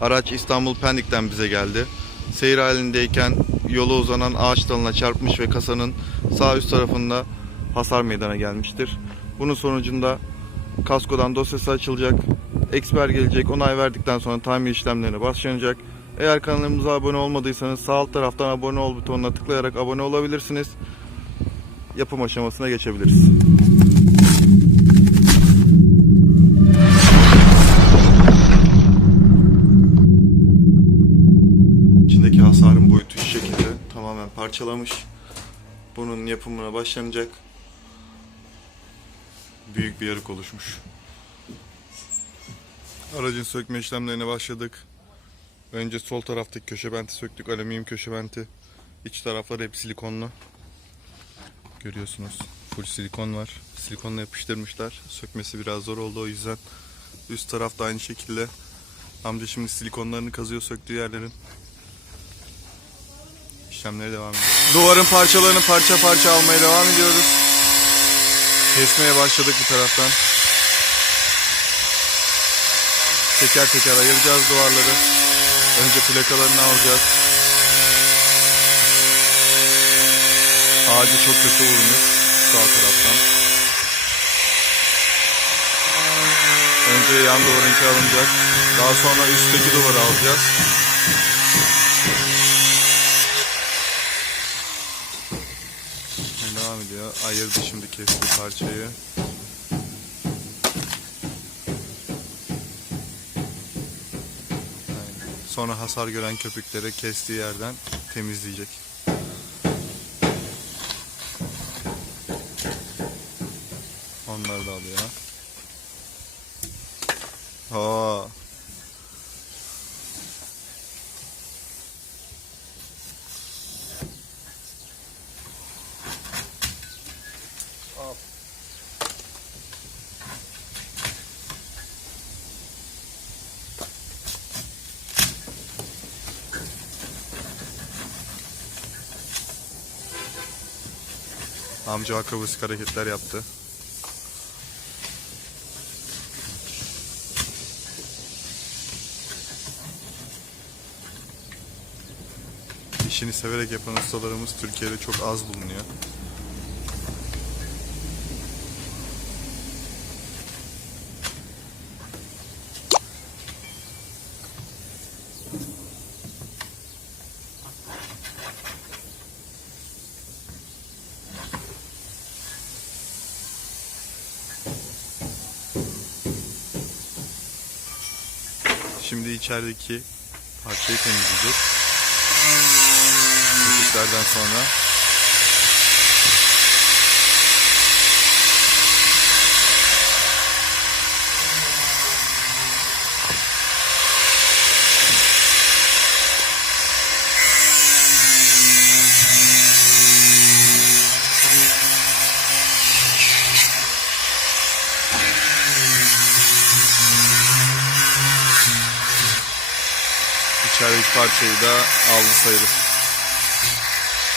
Araç İstanbul Pendik'ten bize geldi. Seyir halindeyken yola uzanan ağaç dalına çarpmış ve kasanın sağ üst tarafında hasar meydana gelmiştir. Bunun sonucunda kaskodan dosyası açılacak. Eksper gelecek. Onay verdikten sonra tamir işlemlerine başlanacak. Eğer kanalımıza abone olmadıysanız sağ alt taraftan abone ol butonuna tıklayarak abone olabilirsiniz. Yapım aşamasına geçebiliriz. Tamamen parçalamış. Bunun yapımına başlanacak. Büyük bir yarık oluşmuş. Aracın sökme işlemlerine başladık. Önce sol taraftaki köşe benti söktük. Alüminyum köşe benti. İç taraflar hep silikonlu. Görüyorsunuz. Full silikon var. Silikonla yapıştırmışlar. Sökmesi biraz zor oldu o yüzden. Üst tarafta aynı şekilde. Amca şimdi silikonlarını kazıyor söktüğü yerlerin. İşlemlere devam ediyoruz. Duvarın parçalarını parça parça almaya devam ediyoruz. Kesmeye başladık bu taraftan. Teker teker ayıracağız duvarları. Önce plakalarını alacağız. Ağacı çok kötü vurmuş sağ taraftan. Önce yan duvarınki alınacak. Daha sonra üstteki duvarı alacağız. Devam ediyor. Ayırdı şimdi kestiği parçayı. Sonra hasar gören köpükleri kestiği yerden temizleyecek. Onları da alıyor. Oo. Amca akrobatik hareketler yaptı. İşini severek yapan ustalarımız Türkiye'de çok az bulunuyor. Şimdi içerideki parçayı temizleyeceğiz. Çocuklardan sonra içerideki parçayı da aldı sayılır.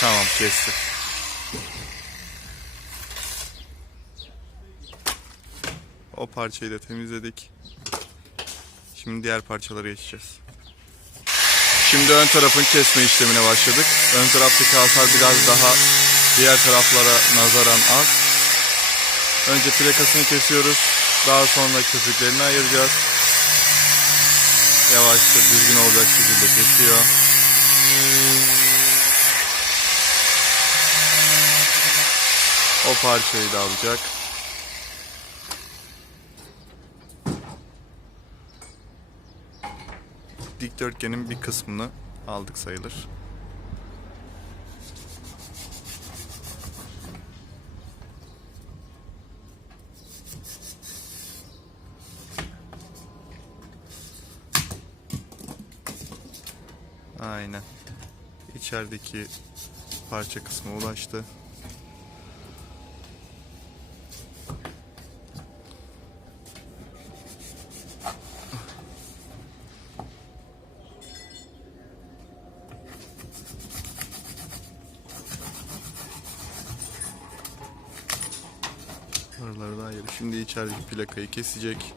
Tamam kesti. O parçayı da temizledik. Şimdi diğer parçalara geçeceğiz. Şimdi ön tarafın kesme işlemine başladık. Ön taraftaki hasar biraz daha diğer taraflara nazaran az. Önce plakasını kesiyoruz. Daha sonra köpüklerini ayıracağız. Yavaşça düzgün olacak şekilde kesiyor. O parçayı da alacak. Dikdörtgenin bir kısmını aldık sayılır. Aynen. İçerideki parça kısmı ulaştı. Oraları da ayrı. Şimdi içerideki plakayı kesecek.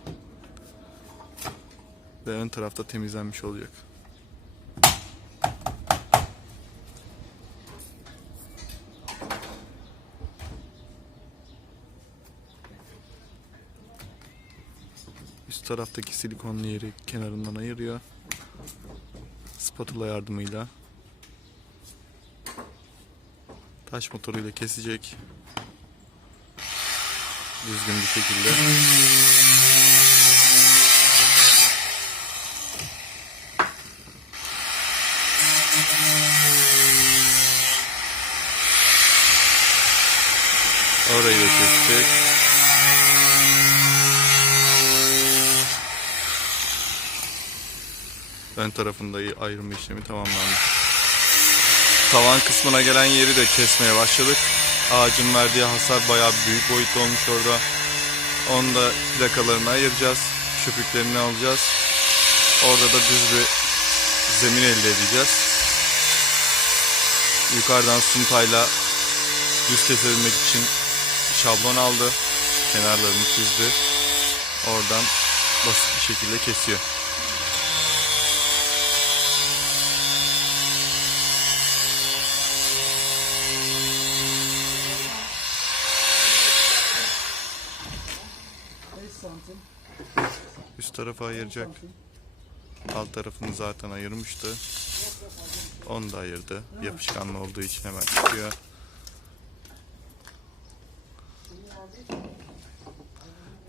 ve ön tarafta temizlenmiş olacak. Üst taraftaki silikonlu yeri kenarından ayırıyor. Spatula yardımıyla taş motoruyla kesecek. Düzgün bir şekilde. Orayı da kesecek. Ön tarafında ayrılma işlemi tamamlandı. Tavan kısmına gelen yeri de kesmeye başladık. Ağacın verdiği hasar bayağı büyük boyutta olmuş orada. Onu da plakalarını ayıracağız. Köpüklerini alacağız. Orada da düz bir zemin elde edeceğiz. Yukarıdan suntayla düz kesebilmek için şablon aldı. Kenarlarını çizdi. Oradan basit bir şekilde kesiyor. Tarafa ayıracak. Alt tarafını zaten ayırmıştı. Onu da ayırdı. Yapışkanlı olduğu için hemen çıkıyor.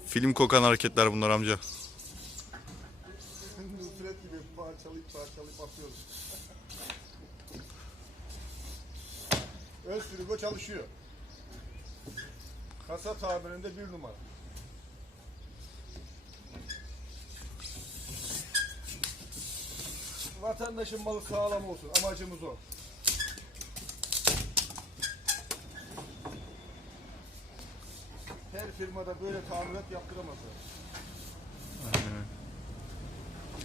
Film kokan hareketler bunlar amca. Nusret gibi parçalayıp parçalayıp atıyoruz. Ön sürügo çalışıyor. Kasa tamirinde bir numara. Vatandaşın malı sağlam olsun. Amacımız o. Her firmada böyle tamirat yaptıramazlar.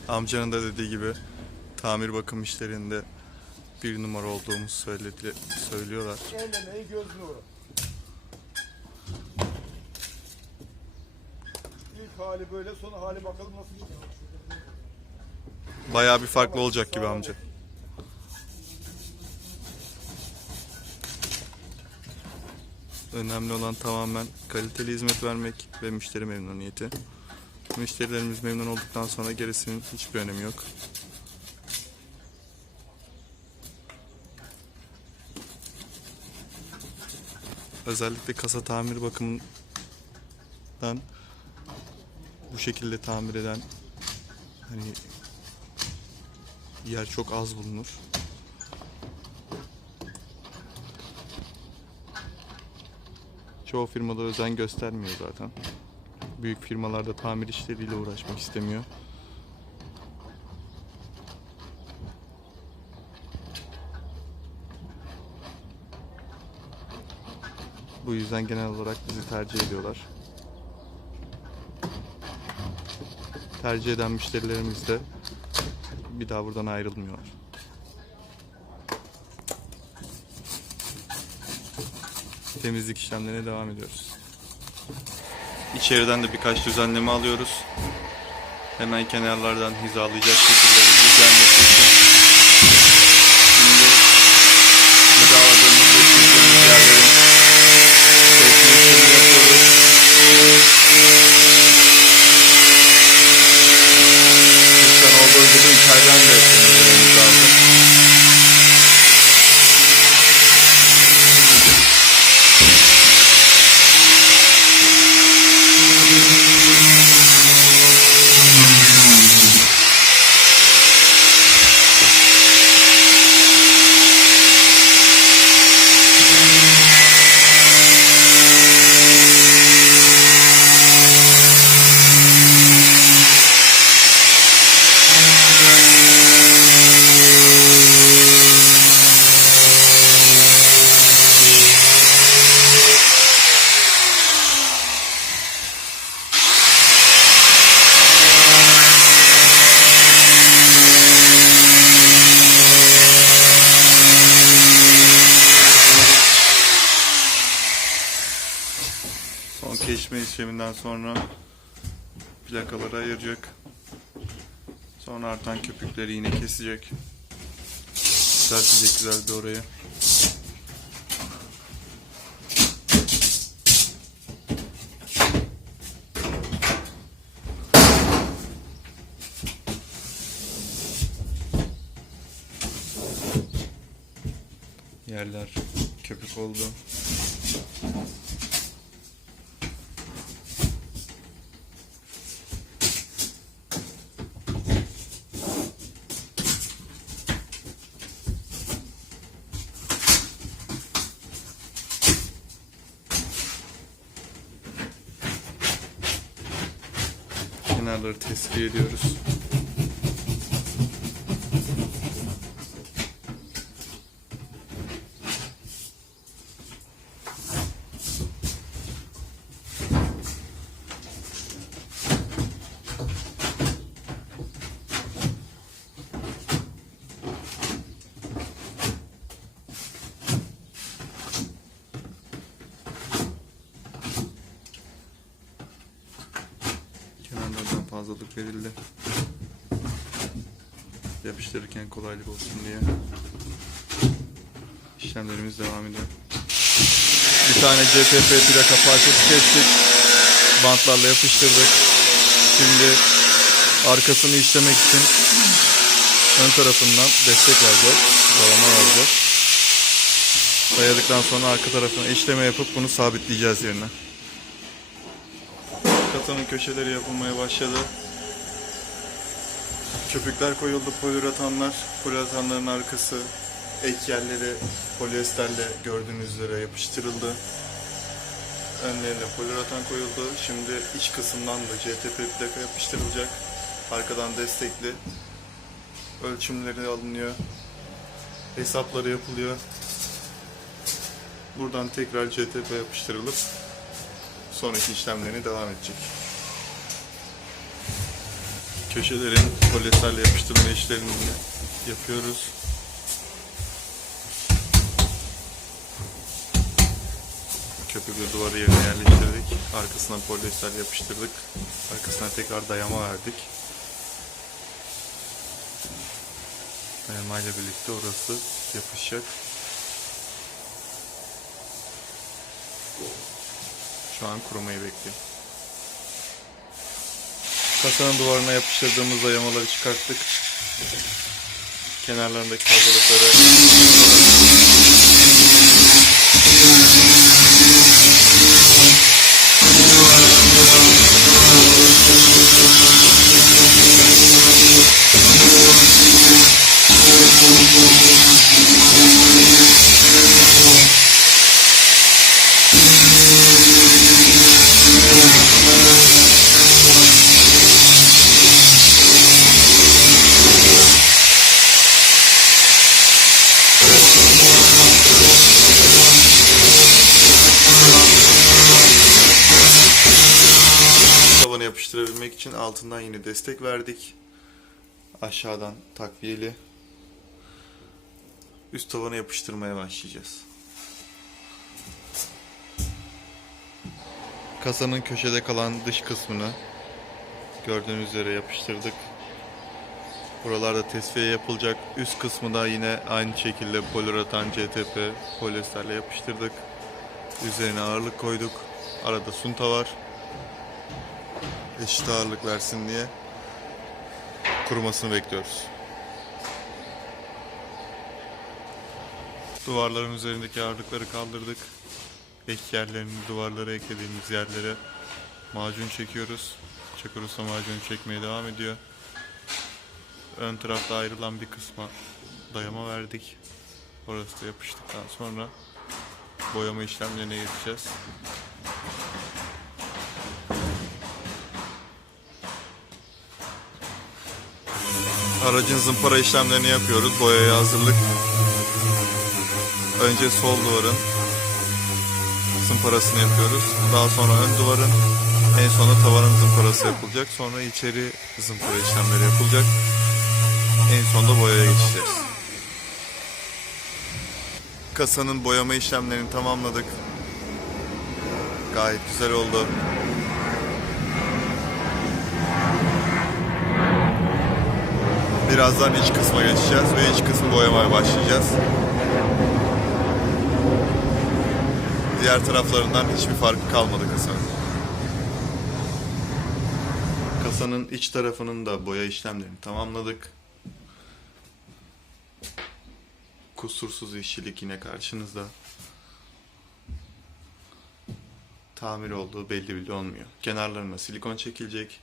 Amcanın da dediği gibi tamir bakım işlerinde bir numara olduğumuzu söyledi, söylüyorlar. Ellemeyi göz nuru. İlk hali böyle, son hali bakalım nasıl çıkacak. Bayağı bir farklı olacak gibi amca. Önemli olan tamamen kaliteli hizmet vermek ve müşteri memnuniyeti. Müşterilerimiz memnun olduktan sonra gerisinin hiçbir önemi yok. Özellikle kasa tamir bakımından bu şekilde tamir eden hani yer çok az bulunur. Çoğu firmada özen göstermiyor zaten. Büyük firmalarda tamir işleriyle uğraşmak istemiyor. Bu yüzden genel olarak bizi tercih ediyorlar. Tercih eden müşterilerimiz de bir daha buradan ayrılmıyorlar. Temizlik işlemlerine devam ediyoruz. İçeriden de birkaç düzenleme alıyoruz. Hemen kenarlardan hizalayacak şekilde bir için. Şimdi hizaladığımız ve çizdiğimiz yerlerin seçme işlemi yapıyoruz. Lütfen olduğu gibi içeriden de temizlememiz lazım. Son keşme işleminden sonra plakaları ayıracak. Sonra artan köpükleri yine kesecek. Düzeltecek güzel bir orayı. Yerler köpük oldu. Tespih ediyoruz. Kenarlardan fazlalık verildi. Yapıştırırken kolaylık olsun diye. İşlemlerimiz devam ediyor. Bir tane CTP plaka parçası kestik. Bantlarla yapıştırdık. Şimdi arkasını işlemek için ön tarafından destek vereceğiz. Dolama vereceğiz. Dayadıktan sonra arka tarafına işleme yapıp bunu sabitleyeceğiz yerine. Kasanın köşeleri yapılmaya başladı. Köpükler koyuldu, poliüretanlar. Poliüretanların arkası, ek yerleri polyesterle gördüğünüz üzere yapıştırıldı. Önlerine poliüretan koyuldu. Şimdi iç kısımdan da CTP plaka yapıştırılacak. Arkadan destekli. Ölçümleri alınıyor. Hesapları yapılıyor. Buradan tekrar CTP yapıştırılıp sonraki işlemlerini devam edecek. Köşelerin polyesterle yapıştırma işlerini yapıyoruz. Köpüklü duvarı yerine yerleştirdik. Arkasına polyester yapıştırdık. Arkasına tekrar dayama verdik. Dayamayla birlikte orası yapışacak. Şu an kurumayı bekliyor. Kasanın duvarına yapıştırdığımız dayamaları çıkarttık. Kenarlarındaki fazlalıkları için altından yine destek verdik. Aşağıdan takviyeli. Üst tavana yapıştırmaya başlayacağız. Kasanın köşede kalan dış kısmını gördüğünüz üzere yapıştırdık. Buralarda tesviye yapılacak. Üst kısmı da yine aynı şekilde poliuretan CTP polyesterle yapıştırdık. Üzerine ağırlık koyduk. Arada sunta var eşit ağırlık versin diye kurumasını bekliyoruz. Duvarların üzerindeki ağırlıkları kaldırdık. Ek yerlerini duvarlara eklediğimiz yerlere macun çekiyoruz. Çakır Usta macunu çekmeye devam ediyor. Ön tarafta ayrılan bir kısma dayama verdik. Orası da yapıştıktan sonra boyama işlemlerine geçeceğiz. Aracın zımpara işlemlerini yapıyoruz. Boyaya hazırlık. Önce sol duvarın zımparasını yapıyoruz. Daha sonra ön duvarın, en sonra tavanın zımparası yapılacak. Sonra içeri zımpara işlemleri yapılacak. En sonunda boyaya geçeceğiz. Kasanın boyama işlemlerini tamamladık. Gayet güzel oldu. Birazdan iç kısma geçeceğiz ve iç kısmı boyamaya başlayacağız. Diğer taraflarından hiçbir farkı kalmadı kasanın. Kasanın iç tarafının da boya işlemlerini tamamladık. Kusursuz işçilik yine karşınızda. Tamir olduğu belli bile olmuyor. Kenarlarına silikon çekilecek.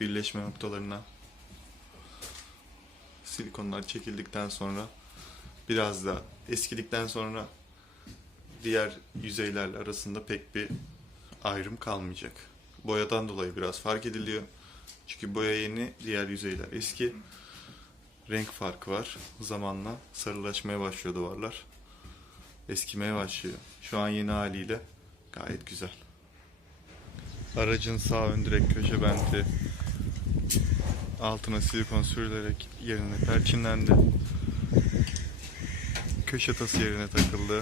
Birleşme noktalarına. Silikonlar çekildikten sonra biraz da eskidikten sonra diğer yüzeylerle arasında pek bir ayrım kalmayacak. Boyadan dolayı biraz fark ediliyor. Çünkü boya yeni, diğer yüzeyler eski. Renk farkı var. Zamanla sarılaşmaya başlıyor duvarlar. Eskimeye başlıyor. Şu an yeni haliyle gayet güzel. Aracın sağ ön direk köşe benti altına silikon sürülerek yerine perçinlendi. Köşe tası yerine takıldı.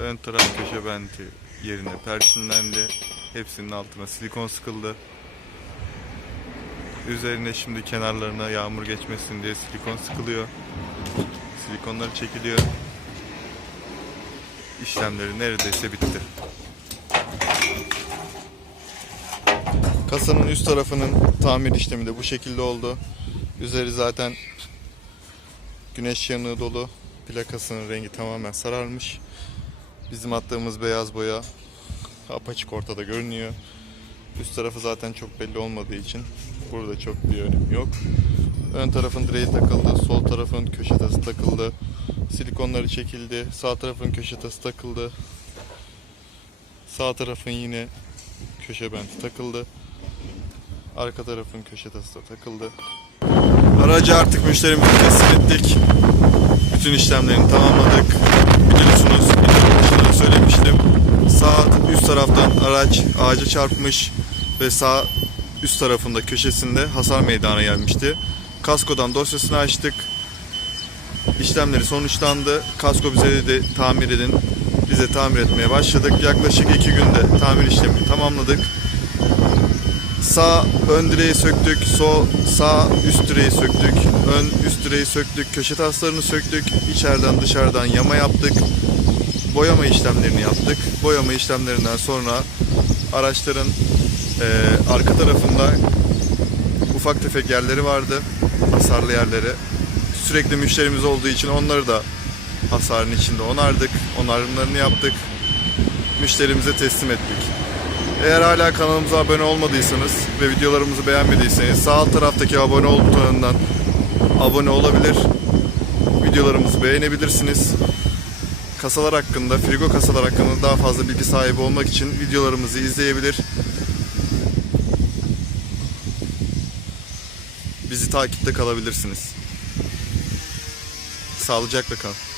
Ön taraf köşe benti yerine perçinlendi. Hepsinin altına silikon sıkıldı. Üzerine şimdi kenarlarına yağmur geçmesin diye silikon sıkılıyor. Silikonlar çekiliyor. İşlemleri neredeyse bitti. Kasanın üst tarafının tamir işlemi de bu şekilde oldu. Üzeri zaten güneş yanığı dolu. Plakasının rengi tamamen sararmış. Bizim attığımız beyaz boya apaçık ortada görünüyor. Üst tarafı zaten çok belli olmadığı için burada çok bir önemi yok. Ön tarafın direği takıldı, sol tarafın köşe tası takıldı. Silikonları çekildi, sağ tarafın köşe tası takıldı. Sağ tarafın yine köşe benti takıldı. Arka tarafın köşe tası da takıldı. Aracı artık müşterimize teslim ettik. Bütün işlemlerini tamamladık. Biliyorsunuz videonun söylemiştim. Sağ üst taraftan araç ağaca çarpmış ve sağ üst tarafında köşesinde hasar meydana gelmişti. Kaskodan dosyasını açtık. İşlemleri sonuçlandı. Kasko bize dedi tamir edin. Bize tamir etmeye başladık. Yaklaşık iki günde tamir işlemini tamamladık. Sağ ön direği söktük, sol sağ üst direği söktük, ön üst direği söktük, köşe taslarını söktük, içeriden dışarıdan yama yaptık, boyama işlemlerini yaptık. Boyama işlemlerinden sonra araçların eee, arka tarafında ufak tefek yerleri vardı, hasarlı yerleri. Sürekli müşterimiz olduğu için onları da hasarın içinde onardık, onarımlarını yaptık, müşterimize teslim ettik. Eğer hala kanalımıza abone olmadıysanız ve videolarımızı beğenmediyseniz sağ alt taraftaki abone ol butonundan abone olabilir. Videolarımızı beğenebilirsiniz. Kasalar hakkında, frigo kasalar hakkında daha fazla bilgi sahibi olmak için videolarımızı izleyebilir. Bizi takipte kalabilirsiniz. Sağlıcakla kalın.